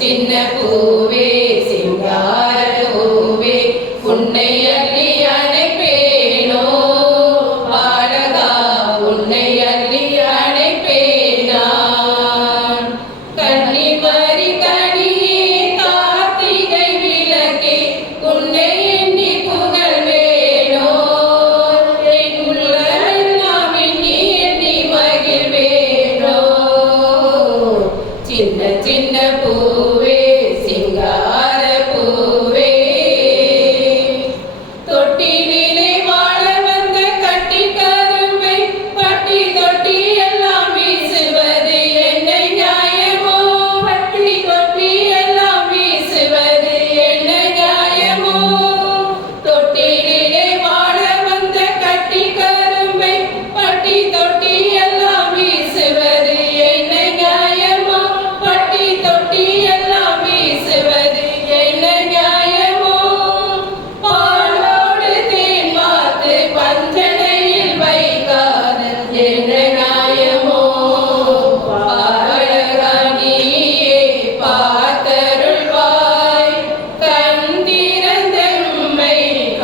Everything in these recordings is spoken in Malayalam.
சின்ன பூவே சிங்கார பூவே உன்னை அள்ளியார்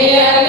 Amen.